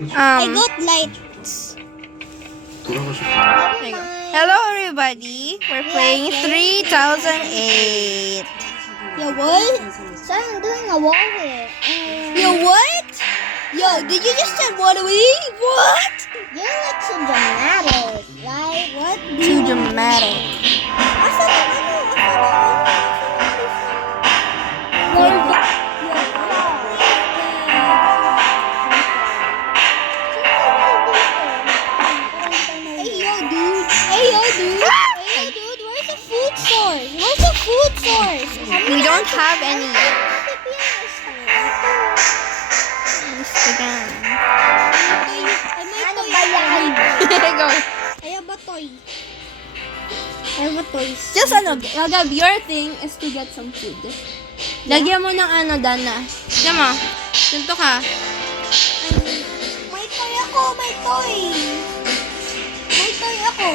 I got lights. Hello everybody. We're playing 3008. Yo, what? So I'm doing a wall here. Yo, what? Yo, did you just say what? What? You're like so dramatic, right? What? Too dramatic. Where's the food source? Where's the food source? We don't have any yet. Instagram. Ano ba yan? Go. I have a toy. I have a toys. Just Gab, your thing is to get some food. Lagyan mo ng Dana. Lagyan mo. Ganito ka. May toy ako, may toy. May toy ako.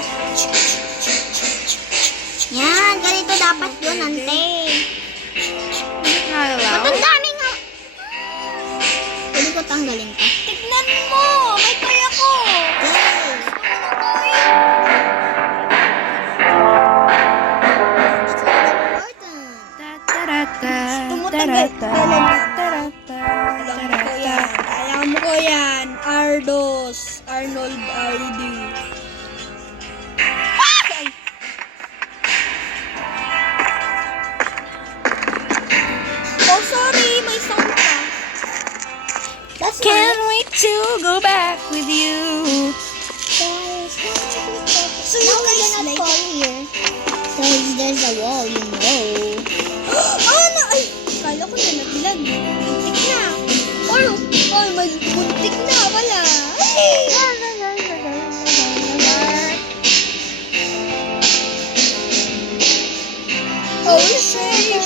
Yan, ganito dapat yun, ante. Nalalaw. Ba't ang dami nga? Pwede ko tanggalin to. Tignan mo, may toy ako. That's all important. Tumutagal. Alam ko yan. Ardos. Arnold RD. Oh, sorry. May sound pa. That's Can't wait to go back with you. So now you we're guys gonna like... fall here. Because there's a wall, you know. Ano? Ay, kala ko na naglag. Buntik na. Ay, may buntik na. Wala. Ay! Ocean.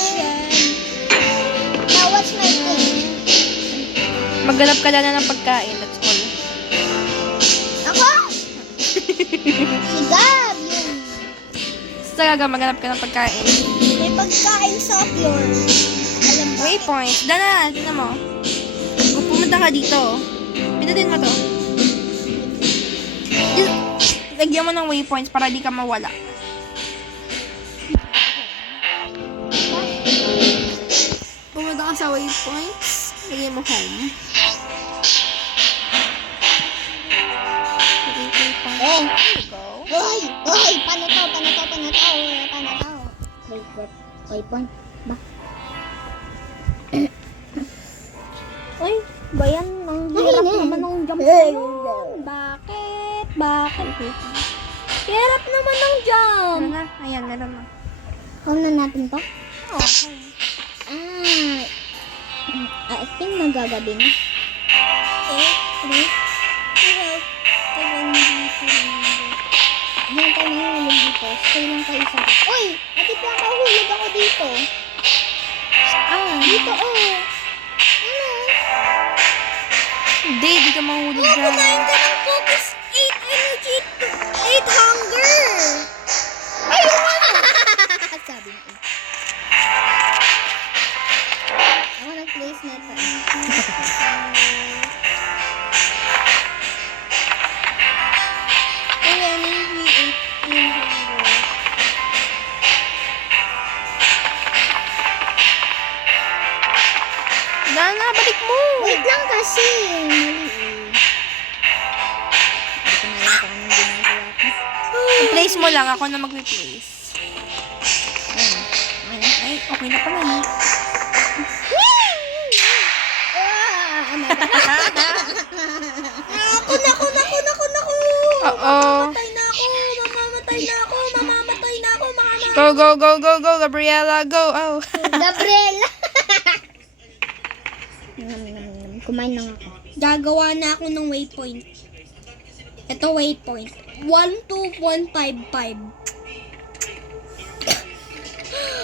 Now what's my thing? Maghanap ka lang ng pagkain. That's all. Ako? Si Gab, yun. Talaga, maghanap ka ng pagkain. May pagkain sa floor. Alam ba? Waypoint. Dana, tignan mo. Kung pumunta ka dito, pindutin mo to. Lagyan mo ng waypoints para di ka mawala. Pumunta ka sa waypoints, lagyan mo home. Eh, Go. hoy, hoy, paano to? Wait, ba? Ay, bayan ng hirap naman ng jump na yun. Bakit? Hirap naman ng jump. Meron na. Ayan, meron na. Home na natin to? Oh. I think nagagabi na. Diyan tayo nahulog dito. Stay lang kayo sa... Uy! Ate pa, mahulog ako dito. Dito, oh. Ano? Hindi, di ka mahulog dyan. Kumain ka ng cookies. 8 energy, 8 hunger. Sabi mo. Ako nag-place na ito. Dana, balik mo. Wait lang kasi. Mali eh. Hindi ko na alam kung anong ginagawa ko. Place mo lang, ako na mag-replace. Ayun. Ay, okay na pala. Eh. Ah, ano ba? Naku. Oo. Mamamatay na ako. Go, Gabriela, go. Oh. Gabriela. Kumain lang ako. Gagawa na ako ng waypoint. Ito waypoint. 12155.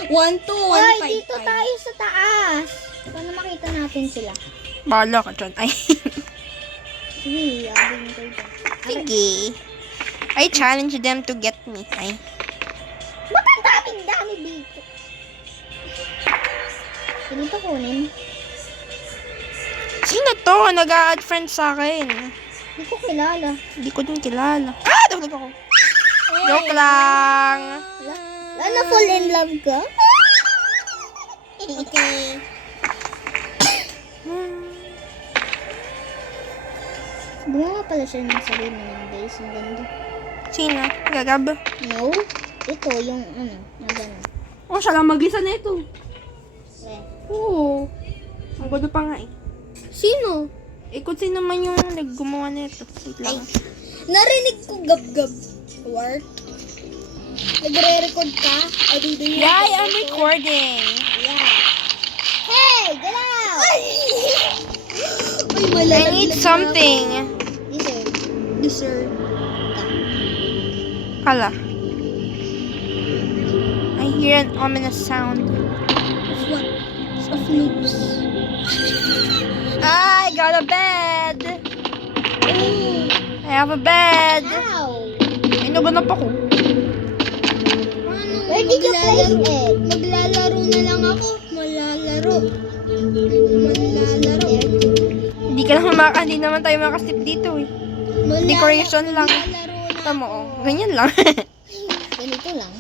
12155. Hoy, dito tayo sa taas. Paano makita natin sila? Bahala ka dyan. Ay. Sige, abin ko dyan. Sige. I challenge them to get me. Ay. Ba't ang daming-dami dito? Ganito kunin. Sino to? Nag-a-add friend sa akin. Hindi ko kilala. Hindi ko din kilala. Ah! Dapat ako. Joke lang. Lalo fall in love ka? Okay. Gumawa pala siya ng sarili ng base. Ang ganda. Sino? Gagab? No? Ito, yung ano, na gano'n. Oh, siya lang mag-isa na ito. Eh, Oo. Ang ganda pa nga eh. Sino? Eh, kung sino man yung naggumawa na ito. Wait lang. Narinig ko gab-gab. Work. Nagre-record ka? I do you Yay, I'm recording. yeah. Hey, get out! Ay, I malalaglag need na something. Deserve. ako. Deserve. Hala. I hear an ominous sound. Of what? Of noobs. I got a bed. Oh. I have a bed. Ow! Ay, naganap ako. Ano? Where did you place it? Maglalaro na lang ako. Malalaro. Malalaro. Hindi naman tayo makasip dito eh. Decoration lang. Maglalaro na. Tama oh. Ganyan lang. Ganito lang.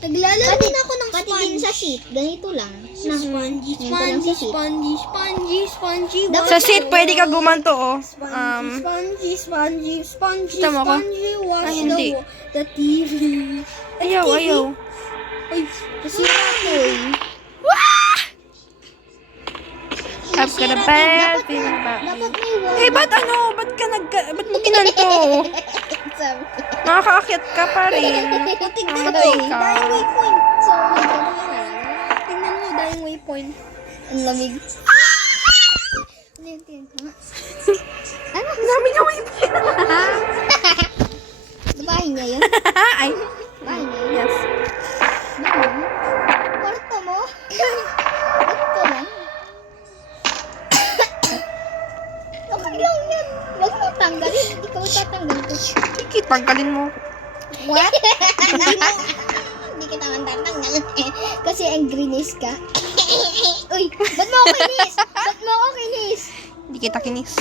Naglalaro na ako ng Pati din sa sheet, ganito lang. Na spongy, Ganito lang spongy, sa sheet. spongy, spongy, spongy. Sa seat, pwede ka gumanto oh. Spongy, spongy, spongy, Tama ko? spongy, wash Ay, hindi. the TV. Ayaw, TV? ayaw. Ay, nasira ko eh. I've got a bed. Feeling bad. Dapat may wall. Eh, ba't ano? Ba't mo ginanto? Sabi. Nakakaakyat ka pa rin. Tignan mo Namatay eh, ka. dahil waypoint. So, tignan mo dahil waypoint. Ang lamig. Tingin ko nga. Ano? Sabi niya may Bahay niya yun? Ay. Bahay niya yun? Yes. Kwarto mo? Ito lang. Okay lang yan. Huwag mo tanggalin. Hindi ka matatanggal ko. Sige, tanggalin mo. What? Hindi kita man tatanggal. Kasi ang greenish ka. Uy, ba't mo ako kinis? Ba't mo ako kinis? Hindi kita kinis.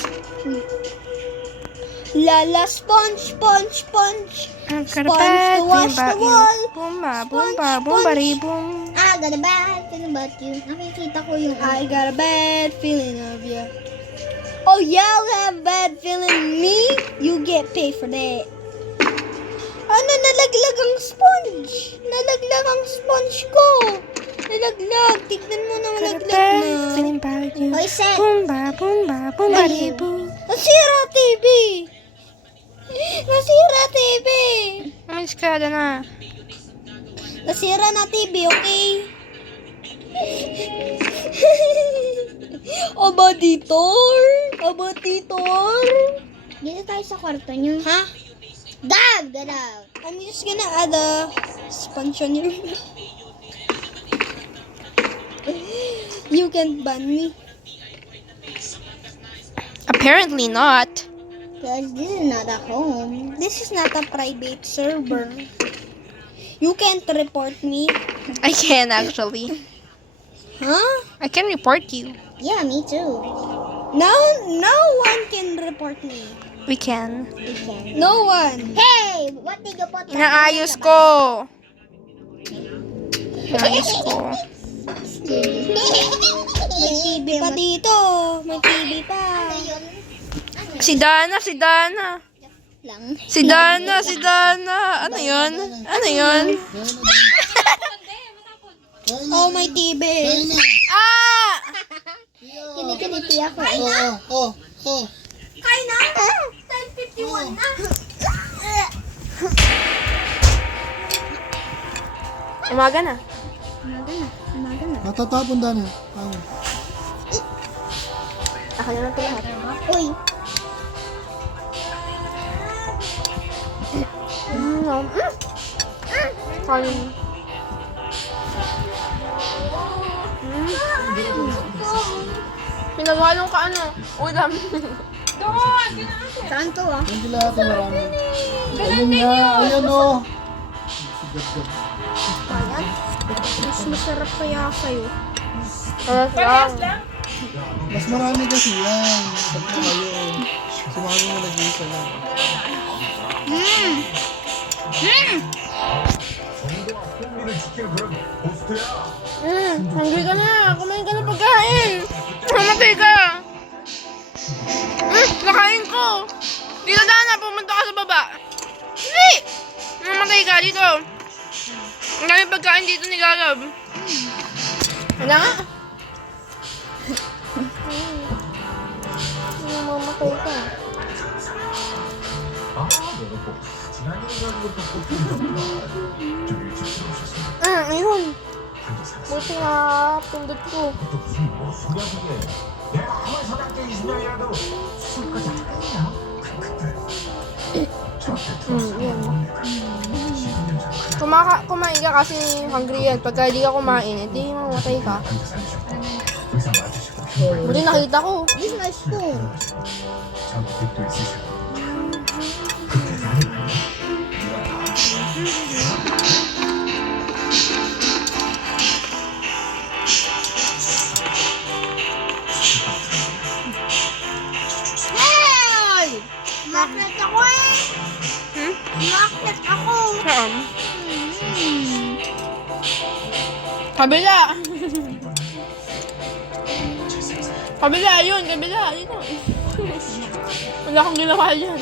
Lala, sponge, sponge, sponge. I've got a Sponge bed. to wash the wall. Boomba, Sponge, boomba, sponge. boomba, boom. Ah, got a bad thing about you. Nakikita ko yung I got a bad feeling of you. Oh, y'all have bad feeling me? You get paid for that. Ano, nalaglag ang sponge. Nalaglag ang sponge ko. Nalaglag. Tignan mo na Got a malaglag bed. na. Feeling about you. Hoy, Seth. Boomba, boomba, boomba, Ay. boom. Nasira TV. Nasira TV. Umalis ka na. Nasira na TV, okay? Abaditor. Abaditor. Dito tayo sa kwarto niyo. Ha? Dad, get out. I'm just gonna add a sponge on your You can't ban me. Apparently not. Because this is not a home. This is not a private server. You can't report me. I can actually. Huh? I can report you. Yeah, me too. No one can report me. We can. We can. No one. Hey, what did you put? Inaayos ko. Inaayos ko. May TV pa dito. May TV pa. Ano yun? Si Dana, si Dana. Lang. Si Dana, si Dana. Ano yun? Ano yun? Oh, may TV. Ah! Kinikiniti ako. Kaya na. 10:51 na. Umaga na. Umaga na. Natatapon Dana. Ano? Ako na lang ito lahat. Uy, Sorry. Pinaghalong ka ano? Ulam. saan to ah? Hindi lahat yung marami. Ayun nga, ayun o. Mas masarap kaya sa'yo. Parehas lang. Mas marami kasi yan. Tatlo kayo. Si mami mo nag-iisa lang. Hungry ka na. Kumain ka na pagkain. Mamatay ka. Nakain ko. Dito Dana, pumunta ka sa baba. Hindi. Mamatay ka dito. Ang dami pagkain dito ni Gagab. Wala nga. Mamatay ka. Ayun. Buti nga pindot ko. Kumain ka kasi hungry yan. Pagka di ka kumain, edi mamatay ka. Buti nakita ko. Use my spoon. Hey! Maknet ako eh! Maknet ako! Saan? Kabila! Kabila, yun. Kabila. Dito. Wala akong ginawa dyan.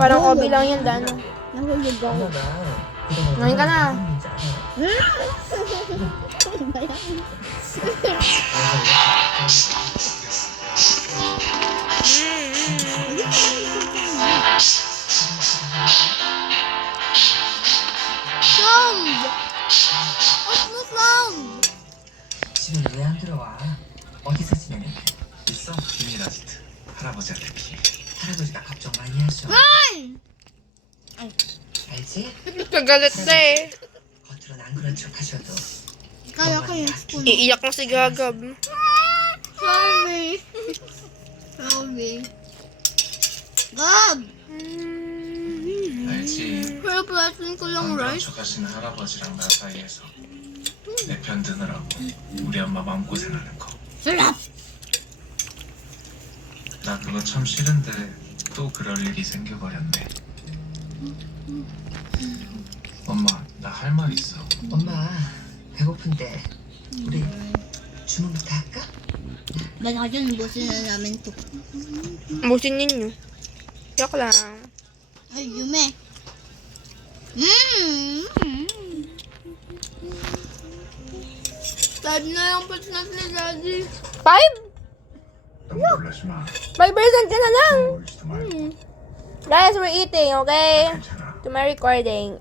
Parang obi lang yan, Dana. Nahulog ako. Ngayon ka na. Sound! What's the sound? 집에 왜 안 들어와? 어디서 지내는데? 있어? 비밀아지트 할아버지한테 비밀. 할아버지가 걱정 많이 하셔. 알지? Nagalit na eh. 겉으로는 안 그런 척 하셔도 Kaya ko yung spoon. Iiyak na si Gagab. Sorry. Sorry. Gab! 알지. Pero platin ko lang 안 그런 rice. 척하시는 할아버지랑 나 사이에서 내 편 드느라고 우리 엄마 마음고생하는 거. Sarap! 나 그거 참 싫은데 또 그럴 일이 생겨버렸네. 엄마, 나 할 말 있어. 엄마 배고픈데 우리 주문부터 할까? Baka dyan, busin na namin to. Busin ninyo. Yak lang. Ay, Yume. Time na lang pati natin ni Daddy. 5? 5% ka na lang. Guys, we're eating, okay? To my recording.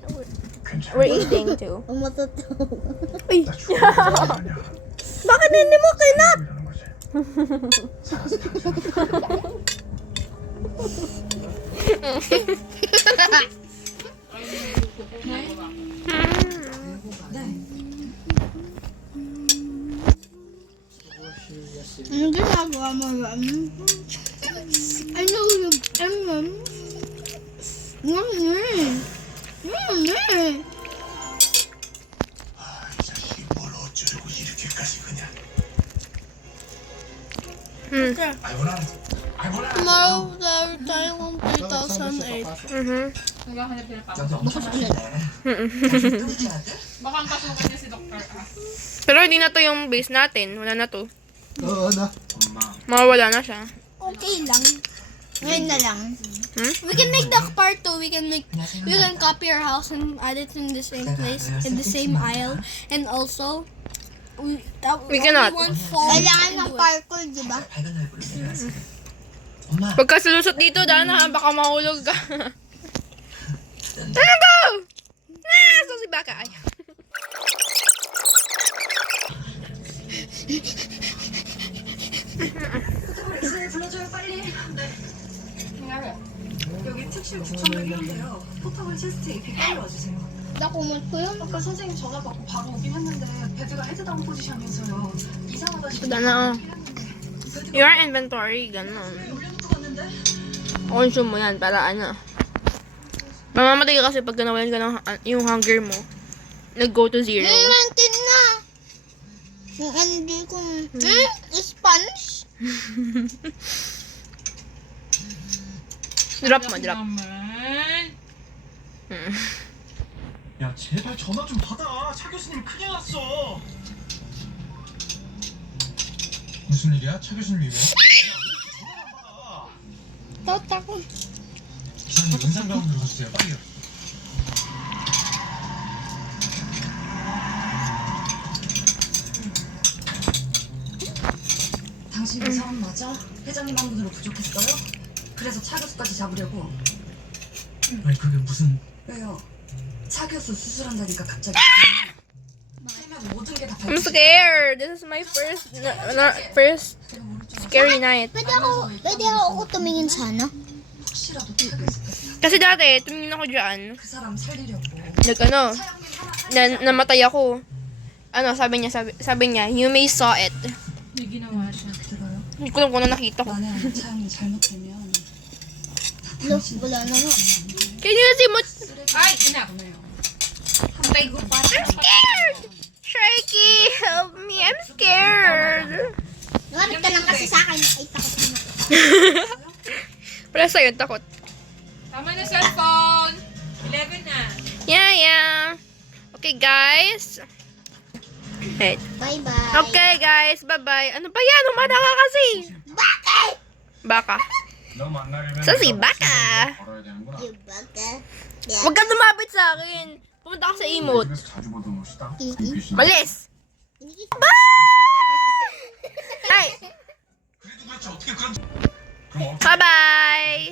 We're eating too. Ang matatawa. Uy! Bakit hindi mo kinat? Anong ginagawa mo, Ram? Ano yung... 이 자식이 뭘 어쩌려고 이렇게까지 그냥. Tomorrow, the time on 2008. 여기 엄청 맛있네. 끊지 않아? Pero hindi na to yung base natin. Wala na to. Oo na. 엄마, Mawawala na siya. Okay lang. Ngayon na lang. Hmm? We can make the part 2. We can copy our house and add it in the same place, in the same aisle. And also, We cannot. Kailangan ng part 2, di ba? 밝은 얼굴로 내려왔어. 엄마 Pagka sulusot dito, Dana, baka mahulog ka. Ano to? So si Baka. Ay. 불러줘요 빨리. 네. 여기 특실 9,100이었는데요. 포터블 체스트 AP 빨리 와주세요. Nakumot ko yun. 아까 선생님 전화 받고 바로 오긴 했는데 베드가 헤드다운 포지션이어서요. 이상하다 싶어서 Dana, oh. 베드가 Your inventory, ganun. 올려놓고 갔는데 Consume mo yan para ano. Mamamatay ka kasi pag ganawalan ka ng yung hunger mo. Nag-go to zero. Nantin na. Yung hindi ko. Spanish? Drop mo, drop. 야 제발 전화 좀 받아. 차 교수님 큰일 났어. 무슨 일이야? 차 교수님이 왜? Takot ako. 기사님 은상 가운데 가주세요. 빨리요. 당신 그 사람 맞아? 회장님 한 분으로 부족했어요? 그래서 차 교수까지 잡으려고. 아니 그게 무슨? 왜요? 차 교수 수술한다니까 갑자기. 하면 모든 게 다 I'm 밝혀질 scared. This is my first scary night. Pwede ako tumingin sana. 혹시라도 차 교수가 Kasi dati, tumingin ako dyan. 그 사람 살리려고. Namatay ako. Ano, sabi niya, you may saw it. 들어요? Hindi ko lang kung ano nakita ko. 만에 차영이 잘못되면 Lo, wala na nga. Can you see mo? Ay, ina. I'm scared! Sharky, help me. I'm scared. Lumapit ka lang kasi sa akin. Ay, takot na. Wala sa'yo, takot. Tama na cellphone. 11 na. Yeah. Okay, guys. Right. Bye-bye. Okay, guys. Bye-bye. Ano ba yan? Umada ka kasi. Baka. 너 만나려면 So, si Baka. 걸어야 되는구나. You bugger. Huwag ka lumapit sa akin. Pumunta ka sa emote. 집에서 자주 보던 옷이다. Malis. Bye! 그래도 그렇지 어떻게 그런? 그럼 Bye-bye!